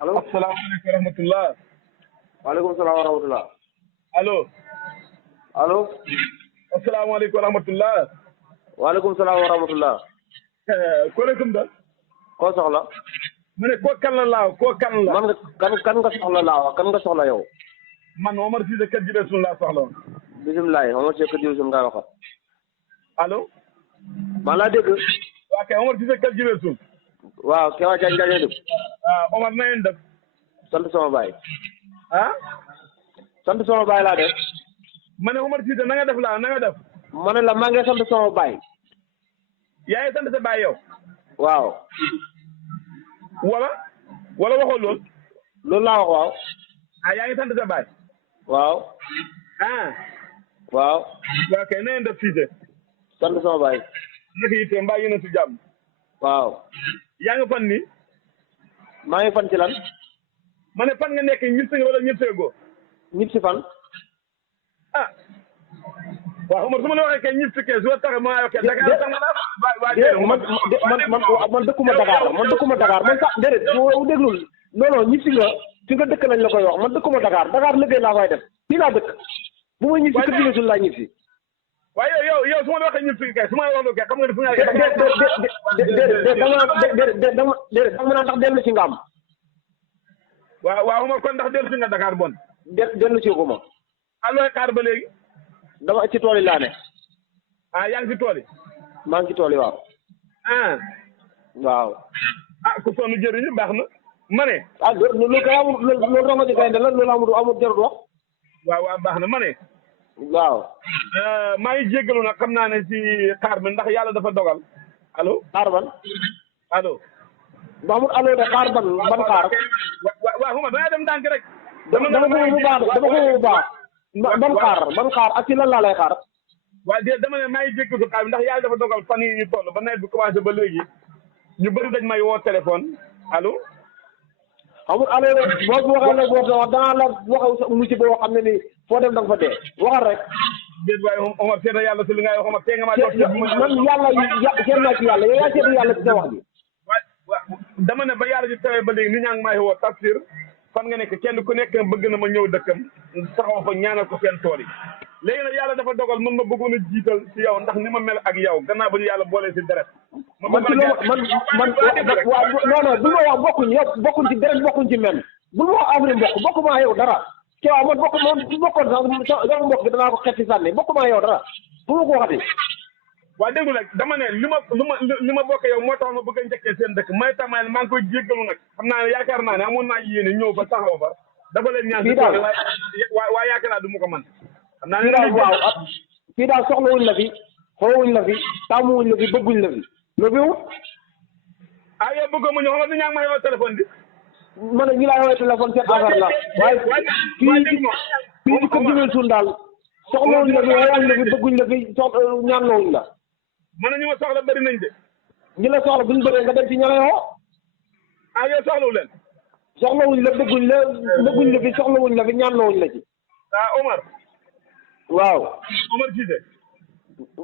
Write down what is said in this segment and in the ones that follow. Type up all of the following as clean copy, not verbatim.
allo asalaamaaleykum wa rahmatulah. waaleykum salaam wa rahmatulah. allo. allo. asalaamaaleykum wa rahmatulah. waaleykum salaam wa rahmatulah. ko rekum da. koo soxla. ma ne koo kan la laaw koo kan la. man nga kan nga soxla laa kan nga soxla yow. man Omar Cissé kër Jibel Suun laa soxla woon. bisimilah Omar Cissé kër Jibel Suun ngay waxat. allo. maa laa dégg. waa kay Omar Cissé kër Jibel Suun. waaw Kewa Diagne Ndiaye def. Omar na ngeen def. sant sama baay. ah. sant sama baay laa def. ma ne Omar Cissé na nga def laa na nga def. ma ne la maa ngi sant sama baay. yaa ngi sant sa baay yow. waaw. wala waxoo lool. loolu laa wax waaw. yaa ngi sant sa baay. waaw. waaw. waa kay na ngeen def Cissé. sant sama baay. naka yitte mbaa yéen a si jàmm. waaw. yaa ngi fan nii. maa ngi fan ci lan. ma ne fan nga nekk ñib si nga wala ñib seegoo. ñib si fan. waaw Omar su ma la waxee kay ñib si kee su ma taxee maa yokkee Dakar sax nga daal. man dëkkuma Dakar man dëkkuma Dakar man sax déedéet déglul non ñib si nga fi nga dëkk lañ la koy wax man dëkkuma Dakar Dakar liggéey laa fay def fii laa dëkk bu may ñib si kër Jibel Suun laa ñib si. waaye yow su ma la waxee ñib si kay su ma la waxee kay xam nga ne fu nga. déedéet dama naan ndax dellu si nga am. waaw Omar kon ndax dellu si nga Dakar bon. dellu si ko ma. allo xaar ba léegi. dama ci tool yi laa ne. yaa ngi ci tool yi. maa ngi ci tool yi waaw. waaw. ku sonn jëriñu baax na ma ne. loolu kay amul loolu rongo ji gaynde la loolu amul jarul wax. waaw baax na ma ne. waaw. maa ngi jéggalu nag xam naa ne ci xaar bi ndax yàlla dafa dogal. allo. xaar ban. allo. Mahmoud allo de xaar ban xaar. waaw Omar da ngay dem ndànk rek. dama ko bu baax ban xaar ak ci lan laa lay xaar. waaw dama ne maa ngi jéggalu xaar bi ndax yàlla dafa dogal fan yi ñu toll ba nawet bi commencé ba léegi ñu bëri dañ may woo téléphone allo. Mahmoud allo de boo waxee rek boo danaa la wax musiba boo xam ne nii foo dem da nga fa dee waxal rek. déet waaye Omar seeta yàlla si li ngay wax Omar tee nga maa jox. man yàlla seet naa ci yàlla yow yaa seet yàlla ci sa wax bi. waaw dama ne ba yàlla ji tawee ba léegi nit ñaa ngi may woo tafsir fan nga nekk kenn ku nekk bëgg na ma ñëw dëkkam taxaw fa ñaanal ko seen tool yi léegi nag yàlla dafa dogal man ma bëggoon a jiital ci yow ndax ni ma mel ak yow gannaaw ba ñu yàlla boolee si deret. man ci loolu man waaw non bu ma wax bokkuñ yow bokkuñ ci deret bokkuñ ci mel bu ma wax affaire mbokk bokkuma yow dara ci waaw man bu bokkoon sax sama mbokk bi danaa ko xetti sànni bokkuma yow dara bu ma ko waxati. waaw déglu nag dama ne li ma bokk yow moo tax ma bëgg a njëkkee seen dëkk may tamayel maa ngi koy jéggalu nag xam naa ne yaakaar naa ne amoon naa yéene ñëw fa taxaw fa dafa leen ñaan si tool waaye yaakaar naa du ma ko mën xam naa ne waaw fii daal soxlawuñ la fi xoowuñ la fi tàmmuwuñ la fi bëgguñ la fi loolu yow yow bëggoo ma ñëw xam nga du ñaa ngi may woo téléphone bi man ñi laa woowee téléphone seen affaire la waaye fii ci kër Jibel Suun daal soxlawuñ la fi xoowuñ la fi bëgguñ la fi ñaanlawuñ la man na ñu ma soxla bëri nañ de. ñi la soxla buñ bëree nga dem ci ña lay woo. yow soxlawu leen. soxlawuñ la bëgguñ la fi soxlawuñ la fi ñaanlawuñ la ci. Omar. waaw. Omar Cissé.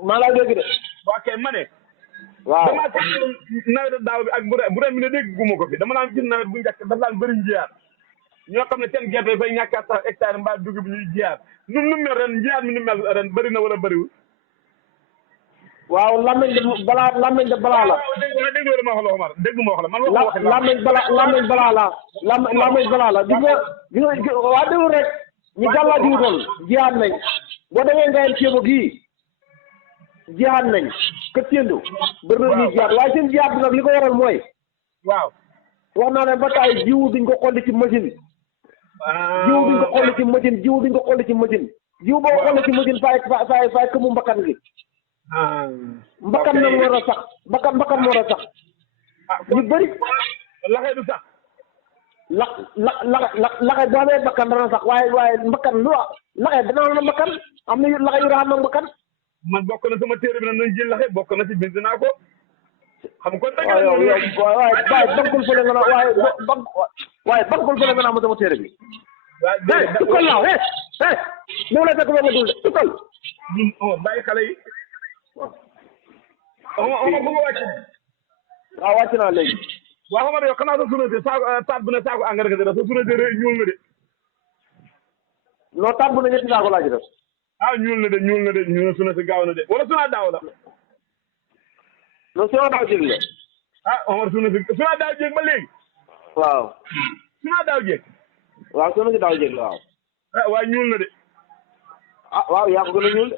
maa laa dégg de. waa kay ma ne. waaw damaa tax nawet daaw bi ak bu ren bi ne dégg guma ko fi dama daan gis nawet bu njëkk dafa daan bëri njiyaar ñoo xam ne seen gerte dafay ñàkk sax hectare mbaa dugub ñuy jiyaar nu mel ren njiyaar mi nu mel ren bëri na wala bëriwul. waaw làmmiñ de balaa la. dégg ma wax la Omar dégg ma wax la man wax la. làmmiñ balaa la gis nga waa déglu rek ñu gàllaa jiwutoon jiyaat nañ boo demee ngayeen ceebo gii jiyaat nañ kër Tiendou bëri na ñuy jiyaat waaye seen jiyaat bi nag li ko waral mooy. waaw wax naa ne ba taay jiwu duñ ko xolli ci machine. jiwu duñ ko xolli ci machine jiwu duñ ko xolli ci machine. jiwu boo ko xolli ci machine fay këmu mbakkan gi. mbakkan nag moo war a sax mbakkan moo war a sax. ñu bëri. laxee du sax. laxee boo amee mbakkan dana sax waaye mbakkan lu laxee dana la mbakkan am na laxee yu raxam ak mbakkan. man bokk na sama téere bi nag nañ jël laxee bokk na ci bind naa ko. xam ko dëgg waaye bankul fële nga naa waaye bankul fële nga naa ma sama téere bi. tukkal laaw ñëw la fekk ba nga dul de tukkal. bàyyi xale yi. Omar bu nga wàcc. waaw wàcc naa léegi. waaw Omar yow xanaa sa sunate saako taat bu ne saako engrais nga def sa sunate rek ñuul na de. non taat bu ne ñetti saako laa ci def. ah ñuul na de ñuul na sunate gaaw na de wala sunaa daaw la. non sunaa daaw jéeg la. ah Omar sunaa daaw jéeg ba léegi. waaw. sunaa daaw jéeg. waaw sunaa daaw jéeg la waaw. ah waaye ñuul na de. ah waaw yaa ko gën a ñuul de.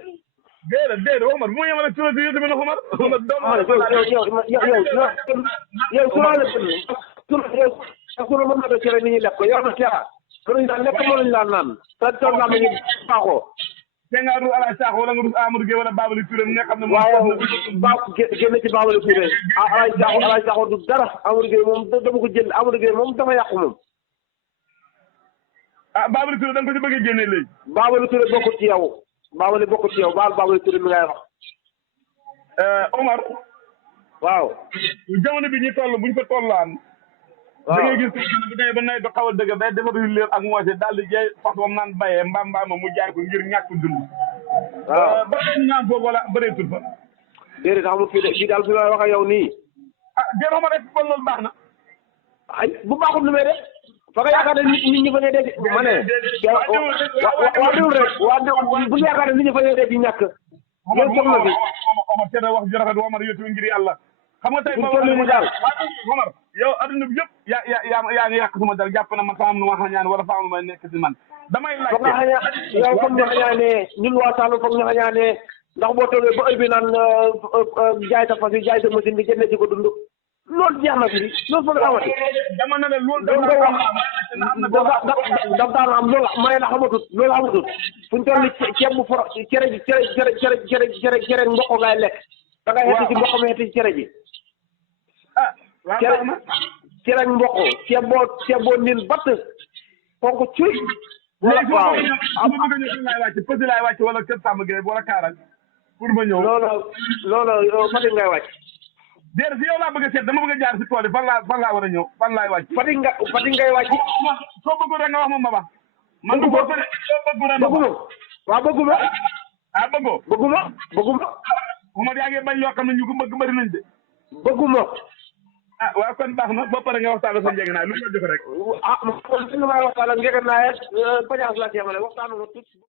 déedéet Omar bu ma yemale sunate yow tamit Omar. Omar yow sunaa la sunu mën na doon cere ni ñuy lekk ko yow na cera. mënuñ daan lekk mënuñ daan naan. te tool naa ma ñu baaxoo. te nga rus Alaaj Sakho wala nga rus Amadou Gueye wala Babali Touré mi nga xam ne. waaw génn ci Babali Touré. Alaaj Sakho du dara Amadou Gueye moom dama ko jënd Amadou Gueye moom dafa yàqu moom. ah Babali Touré da nga ko ci bëgg a génne léegi. Babali Touré bokkut ci yow. bokkut ci yow Babali Touré mi ngay wax. Omar. waaw. jamono bi ñu toll buñ ko tollaan. waaw da ngay gis bu demee ba nawet bi xaw a dëgg day defar yu leer ak moitié daal di jaay fas wam naan bayee mbaam mu jaay ko ngir ñàkk dund. waaw ba tey naan foofu wala bëreetul fa. déedéet xamul fii daal fi may wax ak yow nii. ah déedéet Omar rek kon loolu baax na. ay bu baaxul lu may def. fa nga yaakaar ne nit ñi fa ñuy dee ma ne. waa déwul rek bu ñu yaakaar ne nit ñi fa ñuy dee ci ñàkk. loolu soxla bi Omar te wax ji rafet Omar yëtu ngir yàlla. xam nga tey boobu daal Omar yow adduna bi yëpp yaa ngi yàq sama dal jàpp na man fa am nu ma xañaan wala fa am lu may nekk si man damay laaj. foog nga xañaa yow foog nga xañaanee ñun waa Saloum foog nga xañaanee ndax boo toogee ba heure bi naan jaay sa fas yi jaay sa machine bi jëndee ci ko dund loolu jeex na fi loolu foog nga amati. dama ne la loolu nga wax daf daan am loolu may la xamatut loolu xamatut fu ñu toll nii ceeb bu foro cere mboq ngay lekk. da ngay xeeti ci mboq mi xeeti ci cere ji. ah waaw cere mboq ceeb boo niin batt fonk cuy. léegi waaw bëgg a ñëw fan laay wàcc Petit laay wàcc wala Kër Samba Gueye wala Kaarang pour ma ñëw. non Fatick ngay wàcc. déedéet si yow laa bëgg a seet dama bëgg a jaar si tool yi fan laa war a ñëw fan laay wàcc. Fatick ngay wàcc. soo bëggoon rek nga wax ma ba. man du boo fële soo bëggoon rek bëgguma waaw bëgguma. ah bëggoo. bëgguma. Omar yaa ngi bañ loo xam ne ñu ko bëgg bëri nañ de. bëgguma. ah waaw kon baax na ba pare nga waxtaan sa njëgënaay lu ma jox rek. ah man li nga may waxtaan ak njëgënaay pajaas laa ci yemale waxtaanu ma tuuti.